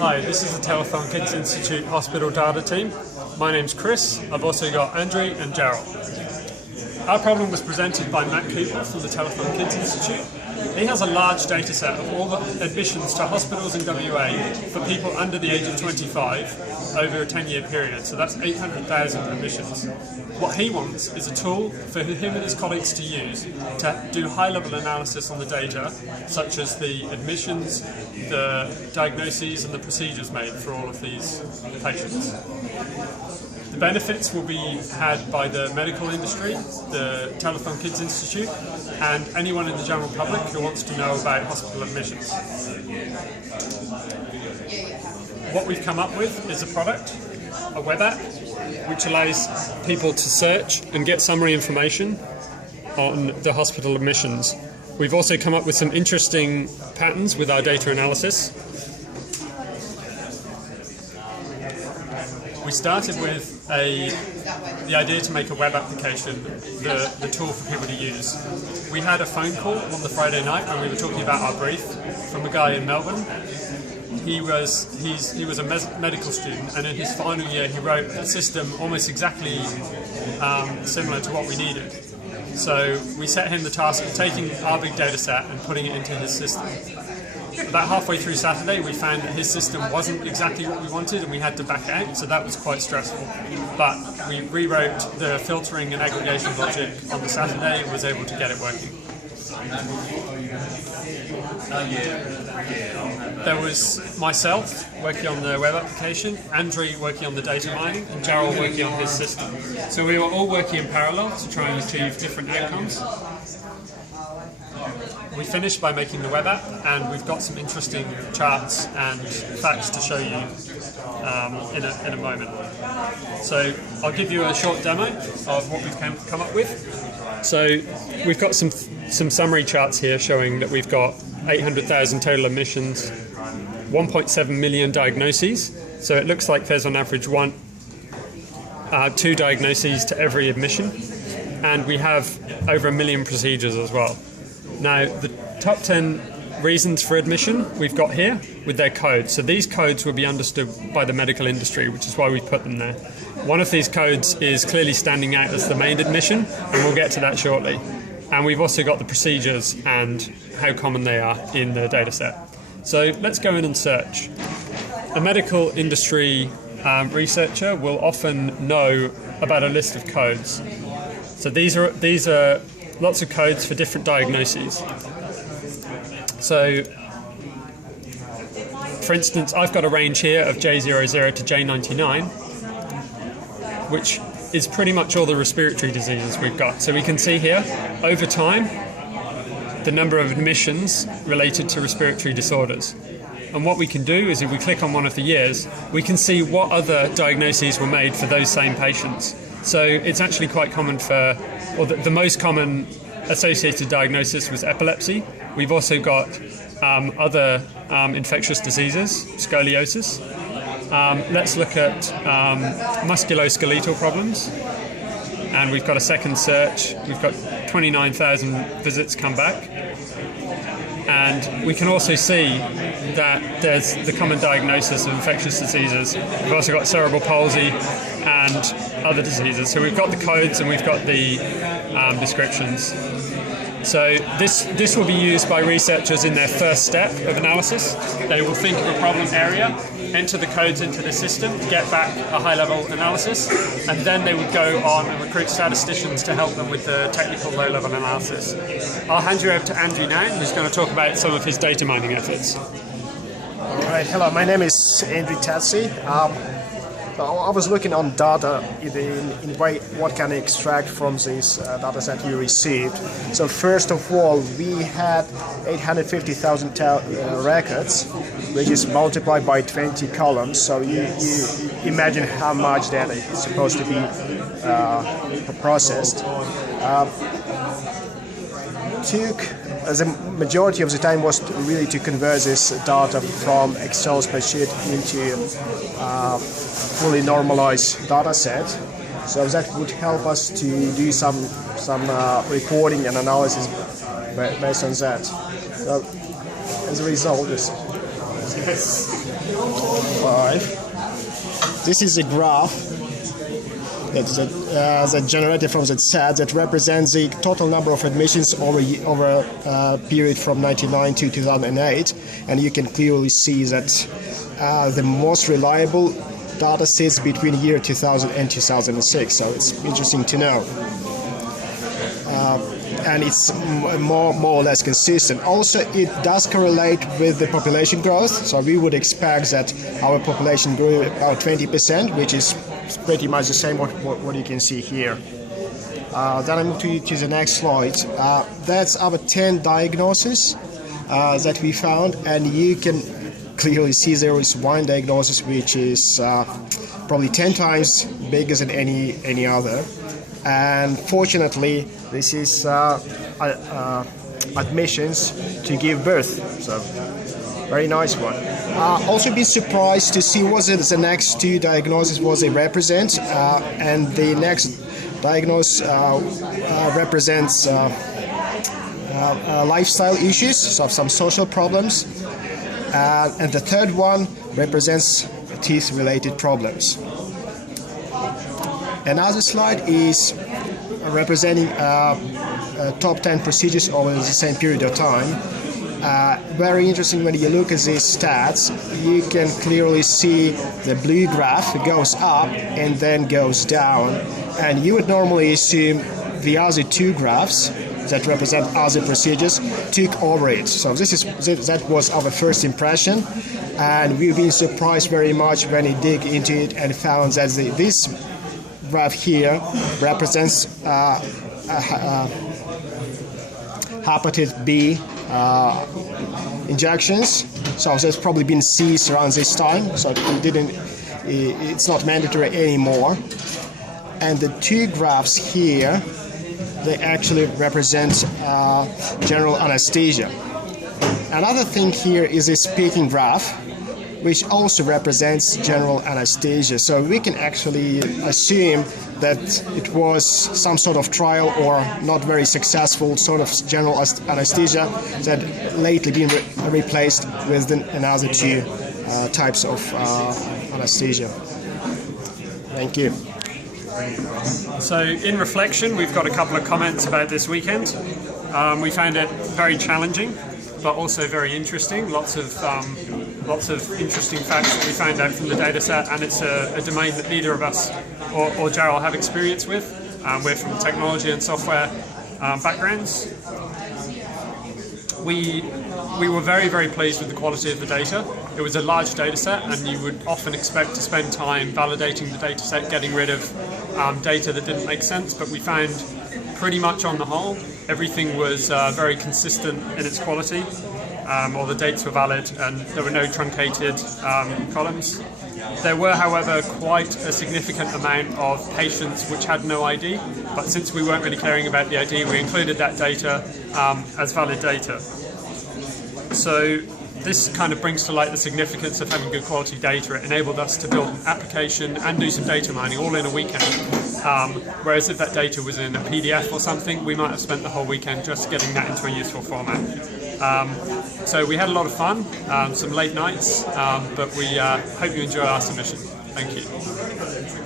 Hi, this is the Telethon Kids Institute Hospital Data Team. My name's Chris. I've also got Andrew and Gerald. Our problem was presented by Matt Cooper from the Telethon Kids Institute. He has a large data set of all the admissions to hospitals in WA for people under the age of 25 over a 10-year period, so that's 800,000 admissions. What he wants is a tool for him and his colleagues to use to do high-level analysis on the data, such as the admissions, the diagnoses and the procedures made for all of these patients. The benefits will be had by the medical industry, the Telethon Kids Institute, and anyone in the general public who wants to know about hospital admissions. What we've come up with is a product, a web app, which allows people to search and get summary information on the hospital admissions. We've also come up with some interesting patterns with our data analysis. We started with the idea to make a web application, the tool for people to use. We had a phone call on the Friday night when we were talking about our brief from a guy in Melbourne. He was a medical student, and in his final year he wrote a system almost exactly similar to what we needed. So we set him the task of taking our big data set and putting it into his system. About halfway through Saturday we found that his system wasn't exactly what we wanted and we had to back out, so that was quite stressful. But we rewrote the filtering and aggregation logic on the Saturday and was able to get it working. There was myself working on the web application, Andrew working on the data mining, and Gerald working on his system. So we were all working in parallel to try and achieve different outcomes. We finished by making the web app, and we've got some interesting charts and facts to show you in a moment. So I'll give you a short demo of what we've come up with. So we've got some summary charts here showing that we've got 800,000 total admissions, 1.7 million diagnoses. So it looks like there's on average 2 diagnoses to every admission, and we have over 1 million procedures as well. Now, the top 10 reasons for admission we've got here with their codes. So these codes will be understood by the medical industry, which is why we put them there. One of these codes is clearly standing out as the main admission, and we'll get to that shortly. And we've also got the procedures and how common they are in the data set. So let's go in and search. A medical industry researcher will often know about a list of codes. So these are lots of codes for different diagnoses. So, for instance, I've got a range here of J00 to J99, which is pretty much all the respiratory diseases we've got. So we can see here, over time, the number of admissions related to respiratory disorders. And what we can do is if we click on one of the years, we can see what other diagnoses were made for those same patients. So it's actually quite common for, or the most common associated diagnosis was epilepsy. We've also got other infectious diseases, scoliosis. Let's look at musculoskeletal problems. And we've got a second search. We've got 29,000 visits come back. And we can also see that there's the common diagnosis of infectious diseases. We've also got cerebral palsy and other diseases. So we've got the codes and we've got the descriptions. So this will be used by researchers in their first step of analysis. They will think of a problem area, enter the codes into the system, get back a high-level analysis, and then they would go on and recruit statisticians to help them with the technical low-level analysis. I'll hand you over to Andrew now, who's going to talk about some of his data mining efforts. All right, hello, my name is Andrew Tatsi. I was looking on data in way what can I extract from this data set you received. So first of all, we had 850,000 records, which is multiplied by 20 columns. So you imagine how much data is supposed to be processed. Took the majority of the time was really to convert this data from Excel spreadsheet into fully normalized data set. So that would help us to do some reporting and analysis based on that. So as a result, this is a graph that generated from that set that represents the total number of admissions over a period from 1999 to 2008, and you can clearly see that the most reliable data sets between year 2000 and 2006. So it's interesting to know. And it's more or less consistent. Also, it does correlate with the population growth. So we would expect that our population grew about 20%, which is pretty much the same what you can see here. Then I move to the next slide. That's our 10 diagnoses that we found, and you can clearly see there is one diagnosis which is probably 10 times bigger than any other. And fortunately, this is admissions to give birth. So, very nice one. Also been surprised to see what the next two diagnoses was they represent, and the next diagnosis represents lifestyle issues, so some social problems, and the third one represents teeth-related problems. Another slide is representing top 10 procedures over the same period of time. Very interesting when you look at these stats, you can clearly see the blue graph goes up and then goes down. And you would normally assume the other two graphs that represent other procedures took over it. So that was our first impression. And we've been surprised very much when we dig into it and found that this graph here represents hepatitis B injections. So there's probably been C's around this time, so it's not mandatory anymore. And the two graphs here, they actually represent general anesthesia. Another thing here is a speaking graph, which also represents general anesthesia. So we can actually assume that it was some sort of trial or not very successful sort of general anesthesia that lately been replaced with another two types of anesthesia. Thank you. So in reflection, we've got a couple of comments about this weekend. We found it very challenging, but also very interesting. Lots of interesting facts that we found out from the data set, and it's a domain that neither of us or Gerald have experience with. We're from technology and software backgrounds. We were very, very pleased with the quality of the data. It was a large data set, and you would often expect to spend time validating the data set, getting rid of data that didn't make sense, but we found pretty much on the whole, everything was very consistent in its quality. All the dates were valid, and there were no truncated columns. There were, however, quite a significant amount of patients which had no ID, but since we weren't really caring about the ID, we included that data as valid data. So this kind of brings to light the significance of having good quality data. It enabled us to build an application and do some data mining all in a weekend. Whereas if that data was in a PDF or something, we might have spent the whole weekend just getting that into a useful format. So we had a lot of fun, some late nights, but we hope you enjoy our submission. Thank you.